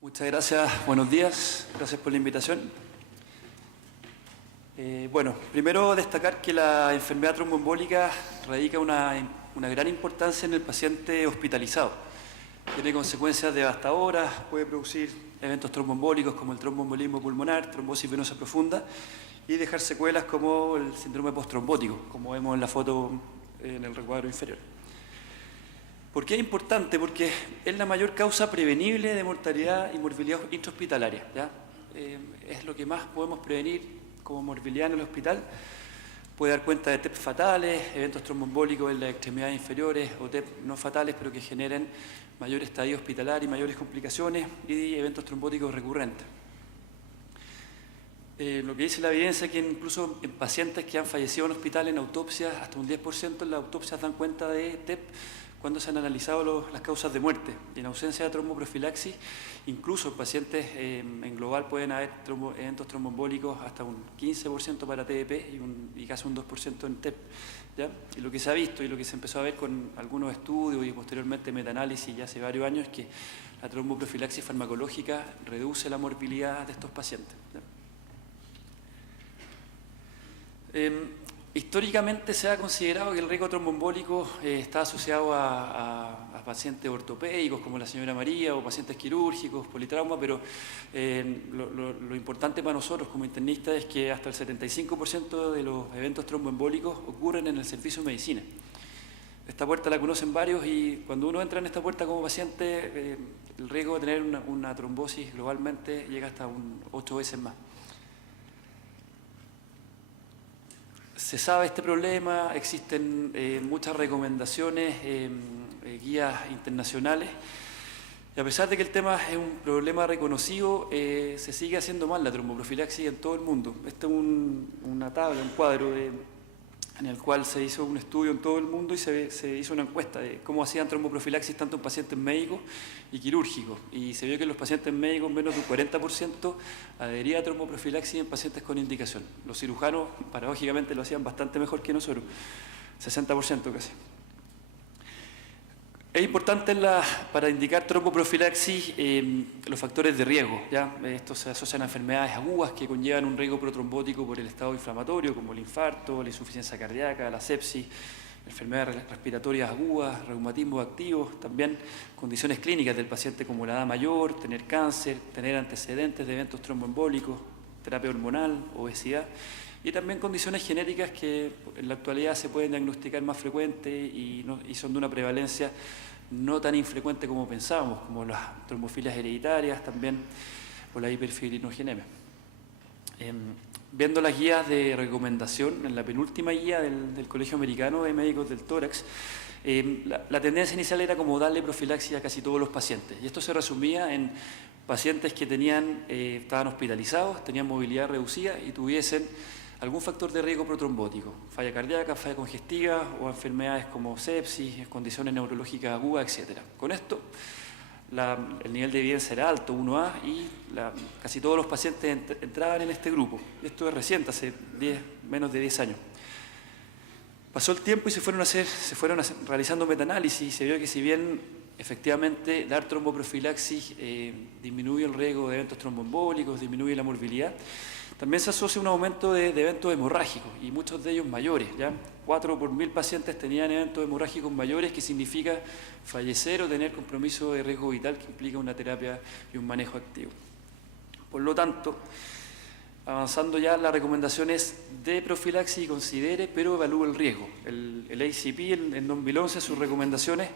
Muchas gracias, buenos días, gracias por la invitación. Bueno, primero destacar que la enfermedad tromboembólica radica una gran importancia en el paciente hospitalizado. Tiene consecuencias devastadoras, puede producir eventos tromboembólicos como el tromboembolismo pulmonar, trombosis venosa profunda y dejar secuelas como el síndrome posttrombótico, como vemos en la foto en el recuadro inferior. ¿Por qué es importante? Porque es la mayor causa prevenible de mortalidad y morbilidad intrahospitalaria, ¿ya? Es lo que más podemos prevenir como morbilidad en el hospital. Puede dar cuenta de TEP fatales, eventos tromboembólicos en las extremidades inferiores o TEP no fatales, pero que generen mayor estadía hospitalaria y mayores complicaciones y eventos trombóticos recurrentes. Lo que dice la evidencia es que incluso en pacientes que han fallecido en hospital en autopsias, hasta un 10% en las autopsias dan cuenta de TEP cuando se han analizado las causas de muerte. Y en ausencia de tromboprofilaxis, incluso en pacientes en global pueden haber eventos tromboembólicos hasta un 15% para TEP y casi un 2% en TEP, ¿ya? Y lo que se ha visto y lo que se empezó a ver con algunos estudios y posteriormente metaanálisis ya hace varios años es que la tromboprofilaxis farmacológica reduce la morbilidad de estos pacientes, ¿ya? Históricamente se ha considerado que el riesgo tromboembólico está asociado a pacientes ortopédicos como la señora María o pacientes quirúrgicos, politrauma, pero lo importante para nosotros como internistas es que hasta el 75% de los eventos tromboembólicos ocurren en el servicio de medicina. Esta puerta la conocen varios y cuando uno entra en esta puerta como paciente, el riesgo de tener una trombosis globalmente llega hasta 8 veces más. Se sabe este problema, existen muchas recomendaciones, guías internacionales, y a pesar de que el tema es un problema reconocido, se sigue haciendo mal la tromboprofilaxis en todo el mundo. Esta es una tabla, un cuadro en el cual se hizo un estudio en todo el mundo y se hizo una encuesta de cómo hacían tromboprofilaxis tanto en pacientes médicos y quirúrgicos. Y se vio que en los pacientes médicos menos de un 40% adhería a tromboprofilaxis en pacientes con indicación. Los cirujanos, paradójicamente, lo hacían bastante mejor que nosotros, 60% casi. Es importante para indicar tromboprofilaxis los factores de riesgo, ¿ya? Estos se asocian a enfermedades agudas que conllevan un riesgo protrombótico por el estado inflamatorio, como el infarto, la insuficiencia cardíaca, la sepsis, enfermedades respiratorias agudas, reumatismo activo, también condiciones clínicas del paciente como la edad mayor, tener cáncer, tener antecedentes de eventos tromboembólicos, terapia hormonal, obesidad, y también condiciones genéticas que en la actualidad se pueden diagnosticar más frecuente y son de una prevalencia no tan infrecuente como pensábamos, como las trombofilias hereditarias también o la hiperfibrinogenemia. Viendo las guías de recomendación, en la penúltima guía del Colegio Americano de Médicos del Tórax, la tendencia inicial era como darle profilaxis a casi todos los pacientes, y esto se resumía en pacientes que estaban hospitalizados, tenían movilidad reducida y tuviesen algún factor de riesgo protrombótico, falla cardíaca, falla congestiva o enfermedades como sepsis, condiciones neurológicas agudas, etc. Con esto, el nivel de evidencia era alto, 1A, y casi todos los pacientes entraban en este grupo. Esto es reciente, hace menos de 10 años. Pasó el tiempo y se fueron realizando metaanálisis y se vio que si bien efectivamente dar tromboprofilaxis disminuye el riesgo de eventos tromboembólicos, disminuye la morbilidad, también se asocia un aumento de eventos hemorrágicos, y muchos de ellos mayores, ¿ya? 4 por 1000 pacientes tenían eventos hemorrágicos mayores, que significa fallecer o tener compromiso de riesgo vital que implica una terapia y un manejo activo. Por lo tanto, avanzando ya, la recomendación es de profilaxis y considere, pero evalúe el riesgo. El ACP, el NOM 11, sus recomendaciones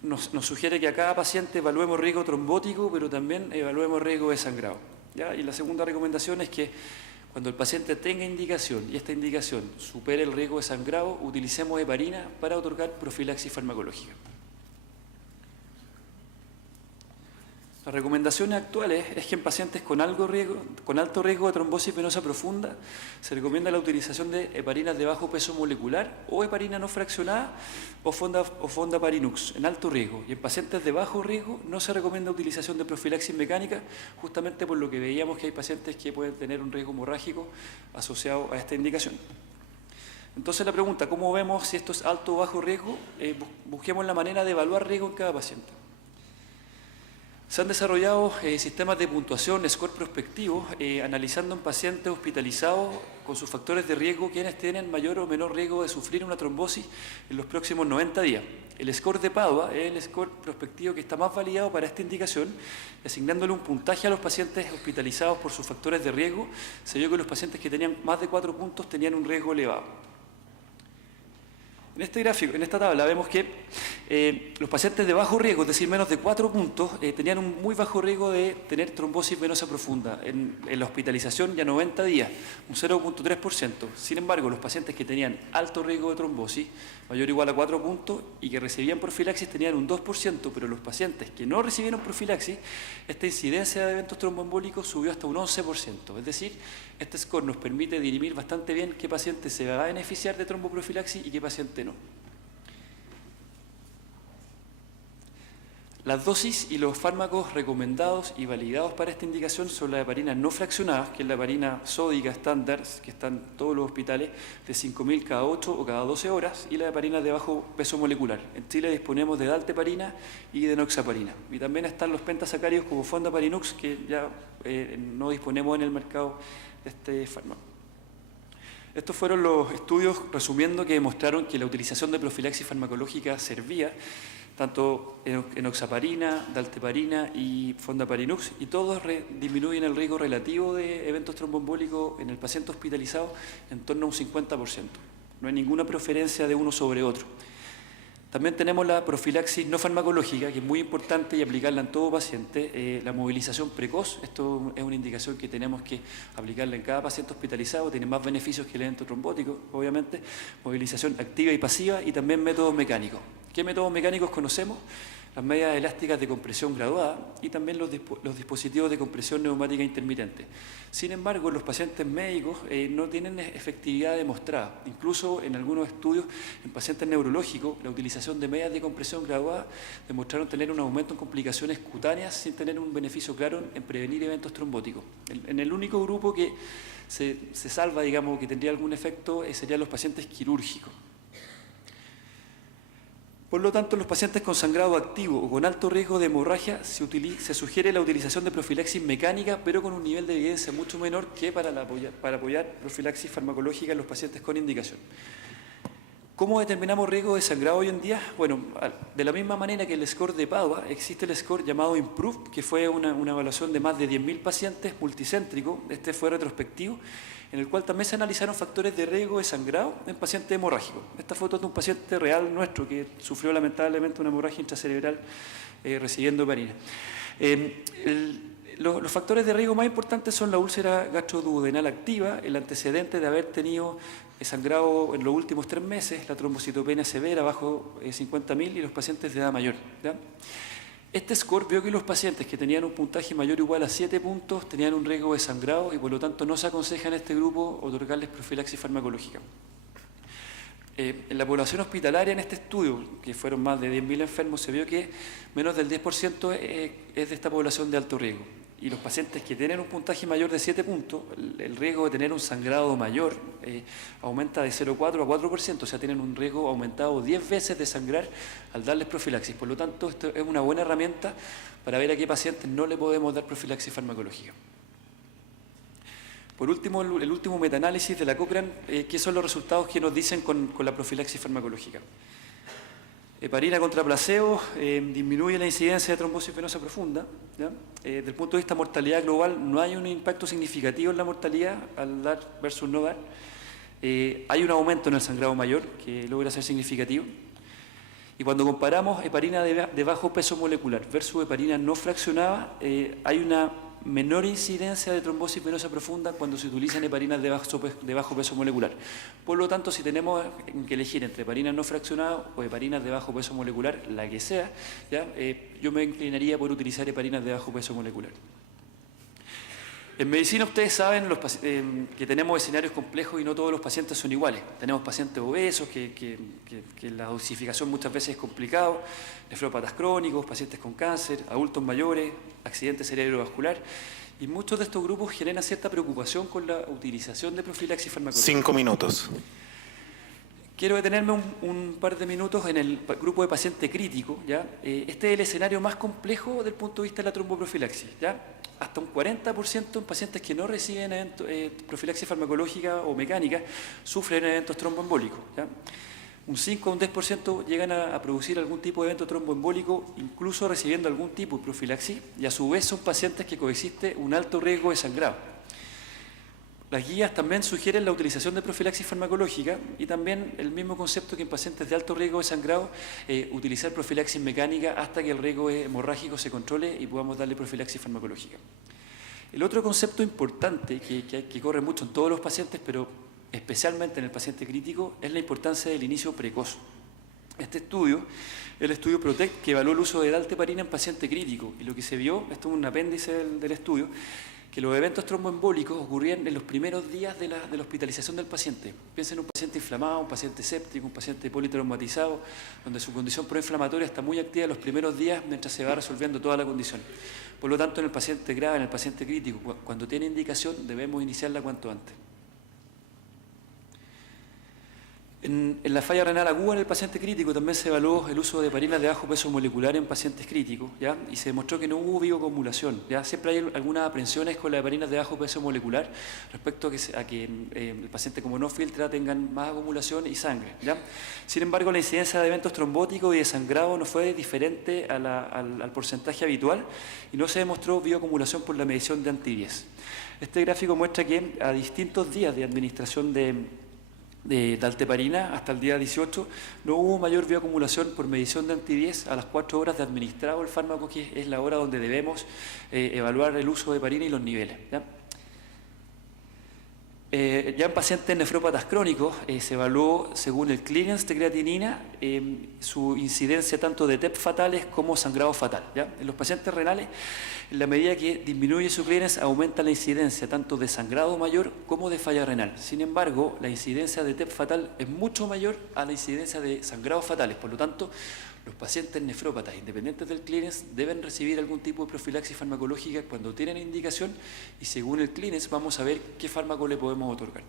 nos sugiere que a cada paciente evaluemos riesgo trombótico, pero también evaluemos riesgo de sangrado, ¿ya? Y la segunda recomendación es que cuando el paciente tenga indicación y esta indicación supere el riesgo de sangrado, utilicemos heparina para otorgar profilaxis farmacológica. Las recomendaciones actuales es que en pacientes con alto riesgo de trombosis venosa profunda se recomienda la utilización de heparinas de bajo peso molecular o heparina no fraccionada o fondaparinux en alto riesgo. Y en pacientes de bajo riesgo no se recomienda utilización de profilaxis mecánica, justamente por lo que veíamos que hay pacientes que pueden tener un riesgo hemorrágico asociado a esta indicación. Entonces la pregunta, ¿cómo vemos si esto es alto o bajo riesgo? Busquemos la manera de evaluar riesgo en cada paciente. Se han desarrollado sistemas de puntuación, score prospectivos, analizando en pacientes hospitalizados con sus factores de riesgo quienes tienen mayor o menor riesgo de sufrir una trombosis en los próximos 90 días. El score de Padua es el score prospectivo que está más validado para esta indicación, asignándole un puntaje a los pacientes hospitalizados por sus factores de riesgo. Se vio que los pacientes que tenían más de 4 puntos tenían un riesgo elevado. En este gráfico, en esta tabla, vemos que los pacientes de bajo riesgo, es decir, menos de 4 puntos, tenían un muy bajo riesgo de tener trombosis venosa profunda en la hospitalización ya 90 días, un 0,3%. Sin embargo, los pacientes que tenían alto riesgo de trombosis, mayor o igual a 4 puntos, y que recibían profilaxis tenían un 2%, pero los pacientes que no recibieron profilaxis, esta incidencia de eventos tromboembólicos subió hasta un 11%. Es decir, este score nos permite dirimir bastante bien qué paciente se va a beneficiar de tromboprofilaxis y qué paciente no. Las dosis y los fármacos recomendados y validados para esta indicación son las heparinas no fraccionadas, que es la heparina sódica estándar, que está en todos los hospitales, de 5.000 cada 8 o cada 12 horas, y las heparinas de bajo peso molecular. En Chile disponemos de dalteparina y de enoxaparina. Y también están los pentasacáridos como fondaparinux, que ya no disponemos en el mercado de este fármaco. Estos fueron los estudios, resumiendo, que demostraron que la utilización de profilaxis farmacológica servía, tanto enoxaparina, dalteparina y fondaparinux, y todos disminuyen el riesgo relativo de eventos tromboembólicos en el paciente hospitalizado en torno a un 50%. No hay ninguna preferencia de uno sobre otro. También tenemos la profilaxis no farmacológica, que es muy importante y aplicarla en todo paciente. La movilización precoz, esto es una indicación que tenemos que aplicarla en cada paciente hospitalizado, tiene más beneficios que el evento trombótico, obviamente. Movilización activa y pasiva, y también métodos mecánicos. ¿Qué métodos mecánicos conocemos? Las medias elásticas de compresión graduada y también los dispositivos de compresión neumática intermitente. Sin embargo, los pacientes médicos no tienen efectividad demostrada. Incluso en algunos estudios en pacientes neurológicos, la utilización de medias de compresión graduada demostraron tener un aumento en complicaciones cutáneas sin tener un beneficio claro en prevenir eventos trombóticos. En el único grupo que se salva, digamos, que tendría algún efecto, serían los pacientes quirúrgicos. Por lo tanto, en los pacientes con sangrado activo o con alto riesgo de hemorragia se sugiere la utilización de profilaxis mecánica, pero con un nivel de evidencia mucho menor que para apoyar profilaxis farmacológica en los pacientes con indicación. ¿Cómo determinamos riesgo de sangrado hoy en día? Bueno, de la misma manera que el score de Padua, existe el score llamado IMPROVE, que fue una evaluación de más de 10.000 pacientes multicéntrico, este fue retrospectivo, en el cual también se analizaron factores de riesgo de sangrado en pacientes hemorrágicos. Esta foto es de un paciente real nuestro que sufrió lamentablemente una hemorragia intracerebral recibiendo heparina. Los factores de riesgo más importantes son la úlcera gastroduodenal activa, el antecedente de haber tenido sangrado en los últimos 3 meses, la trombocitopenia severa bajo 50.000 y los pacientes de edad mayor, ¿ya? Este score vio que los pacientes que tenían un puntaje mayor o igual a 7 puntos tenían un riesgo de sangrado y por lo tanto no se aconseja en este grupo otorgarles profilaxis farmacológica. En la población hospitalaria en este estudio, que fueron más de 10.000 enfermos, se vio que menos del 10% es de esta población de alto riesgo. Y los pacientes que tienen un puntaje mayor de 7 puntos, el riesgo de tener un sangrado mayor aumenta de 0,4 a 4%, o sea, tienen un riesgo aumentado 10 veces de sangrar al darles profilaxis. Por lo tanto, esto es una buena herramienta para ver a qué pacientes no le podemos dar profilaxis farmacológica. Por último, el último metaanálisis de la Cochrane, ¿qué son los resultados que nos dicen con la profilaxis farmacológica? Heparina contra placebo disminuye la incidencia de trombosis venosa profunda, ¿ya? Desde el punto de vista de mortalidad global, no hay un impacto significativo en la mortalidad al dar versus no dar. Hay un aumento en el sangrado mayor que logra ser significativo. Y cuando comparamos heparina de bajo peso molecular versus heparina no fraccionada, hay una menor incidencia de trombosis venosa profunda cuando se utilizan heparinas de bajo peso molecular. Por lo tanto, si tenemos que elegir entre heparinas no fraccionadas o heparinas de bajo peso molecular, la que sea, ¿ya? Yo me inclinaría por utilizar heparinas de bajo peso molecular. En medicina ustedes saben que tenemos escenarios complejos y no todos los pacientes son iguales. Tenemos pacientes obesos que la dosificación muchas veces es complicado, nefrópatas crónicos, pacientes con cáncer, adultos mayores, accidente cerebrovascular. Y muchos de estos grupos generan cierta preocupación con la utilización de profilaxis farmacológica. 5 minutos. Quiero detenerme un par de minutos en el grupo de paciente crítico, ¿ya? Este es el escenario más complejo del punto de vista de la tromboprofilaxis, ¿ya? Hasta un 40% en pacientes que no reciben profilaxis farmacológica o mecánica sufren eventos tromboembólicos, ¿ya? Un 5 a un 10% llegan a producir algún tipo de evento tromboembólico, incluso recibiendo algún tipo de profilaxis, y a su vez son pacientes que coexiste un alto riesgo de sangrado. Las guías también sugieren la utilización de profilaxis farmacológica y también el mismo concepto que en pacientes de alto riesgo de sangrado, utilizar profilaxis mecánica hasta que el riesgo hemorrágico se controle y podamos darle profilaxis farmacológica. El otro concepto importante que corre mucho en todos los pacientes, pero especialmente en el paciente crítico, es la importancia del inicio precoz. Este estudio, el estudio PROTECT, que evaluó el uso de dalteparina en paciente crítico, y lo que se vio, esto es un apéndice del estudio, que los eventos tromboembólicos ocurrían en los primeros días de la hospitalización del paciente. Piensen en un paciente inflamado, un paciente séptico, un paciente politraumatizado, donde su condición proinflamatoria está muy activa en los primeros días mientras se va resolviendo toda la condición. Por lo tanto, en el paciente grave, en el paciente crítico, cuando tiene indicación, debemos iniciarla cuanto antes. En la falla renal aguda en el paciente crítico también se evaluó el uso de heparinas de bajo peso molecular en pacientes críticos, ¿ya? Y se demostró que no hubo bioacumulación, ¿ya? Siempre hay algunas aprensiones con las heparinas de bajo peso molecular respecto a que el paciente, como no filtra, tengan más acumulación y sangre, ¿ya? Sin embargo, la incidencia de eventos trombóticos y de sangrado no fue diferente al porcentaje habitual y no se demostró bioacumulación por la medición de anti-10. Este gráfico muestra que a distintos días de administración de dalteparina hasta el día 18 no hubo mayor bioacumulación por medición de anti-10 a las 4 horas de administrado el fármaco, que es la hora donde debemos evaluar el uso de heparina y los niveles, ¿ya? Ya en pacientes nefrópatas crónicos se evaluó según el clearance de creatinina su incidencia tanto de TEP fatales como sangrado fatal, ¿ya? En los pacientes renales, en la medida que disminuye su clearance, aumenta la incidencia tanto de sangrado mayor como de falla renal. Sin embargo, la incidencia de TEP fatal es mucho mayor a la incidencia de sangrados fatales. Por lo tanto, los pacientes nefrópatas independientes del clearance deben recibir algún tipo de profilaxis farmacológica cuando tienen indicación, y según el clearance vamos a ver qué fármaco le podemos otorgar.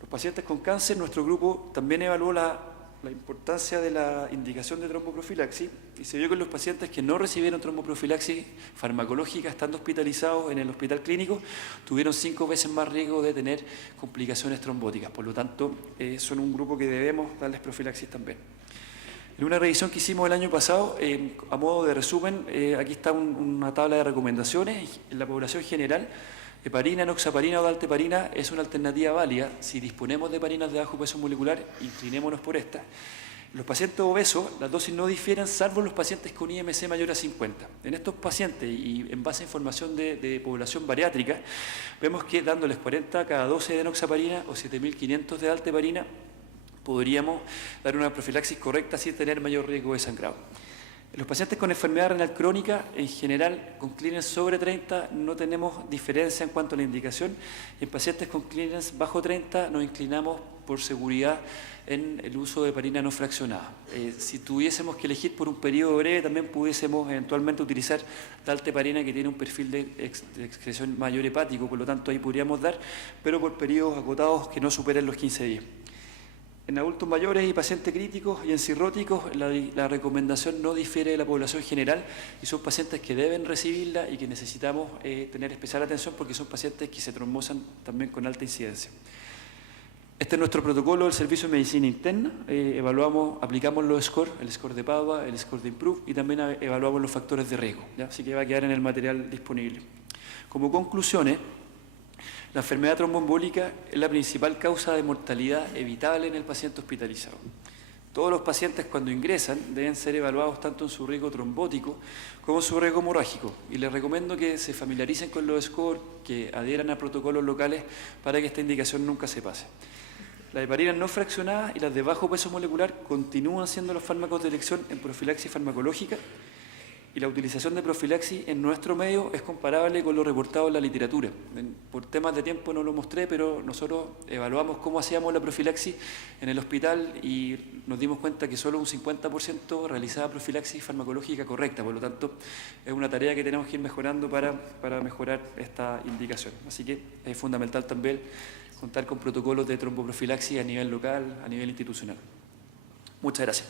Los pacientes con cáncer, nuestro grupo también evaluó la importancia de la indicación de tromboprofilaxis y se vio que los pacientes que no recibieron tromboprofilaxis farmacológica estando hospitalizados en el hospital clínico tuvieron 5 veces más riesgo de tener complicaciones trombóticas. Por lo tanto, son un grupo que debemos darles profilaxis también. En una revisión que hicimos el año pasado, a modo de resumen, aquí está una tabla de recomendaciones. En la población general, heparina, enoxaparina o dalteparina es una alternativa válida. Si disponemos de heparinas de bajo peso molecular, inclinémonos por esta. En los pacientes obesos, las dosis no difieren, salvo los pacientes con IMC mayor a 50. En estos pacientes, y en base a información de población bariátrica, vemos que dándoles 40 cada 12 de enoxaparina o 7.500 de dalteparina, podríamos dar una profilaxis correcta sin tener mayor riesgo de sangrado. En los pacientes con enfermedad renal crónica, en general, con clearance sobre 30 no tenemos diferencia en cuanto a la indicación. En pacientes con clearance bajo 30 nos inclinamos por seguridad en el uso de heparina no fraccionada. Si tuviésemos que elegir por un periodo breve, también pudiésemos eventualmente utilizar dalteparina, que tiene un perfil de excreción mayor hepático, por lo tanto ahí podríamos dar, pero por periodos acotados que no superen los 15 días. En adultos mayores y pacientes críticos y en cirróticos, la recomendación no difiere de la población general y son pacientes que deben recibirla y que necesitamos tener especial atención porque son pacientes que se trombosan también con alta incidencia. Este es nuestro protocolo del Servicio de Medicina Interna. Aplicamos los scores, el score de PADUA, el score de IMPROVE y también evaluamos los factores de riesgo, ¿ya? Así que va a quedar en el material disponible. Como conclusiones, la enfermedad tromboembólica es la principal causa de mortalidad evitable en el paciente hospitalizado. Todos los pacientes cuando ingresan deben ser evaluados tanto en su riesgo trombótico como en su riesgo hemorrágico. Y les recomiendo que se familiaricen con los scores, que adhieran a protocolos locales para que esta indicación nunca se pase. Las heparinas no fraccionadas y las de bajo peso molecular continúan siendo los fármacos de elección en profilaxis farmacológica. Y la utilización de profilaxis en nuestro medio es comparable con lo reportado en la literatura. Por temas de tiempo no lo mostré, pero nosotros evaluamos cómo hacíamos la profilaxis en el hospital y nos dimos cuenta que solo un 50% realizaba profilaxis farmacológica correcta. Por lo tanto, es una tarea que tenemos que ir mejorando para mejorar esta indicación. Así que es fundamental también contar con protocolos de tromboprofilaxis a nivel local, a nivel institucional. Muchas gracias.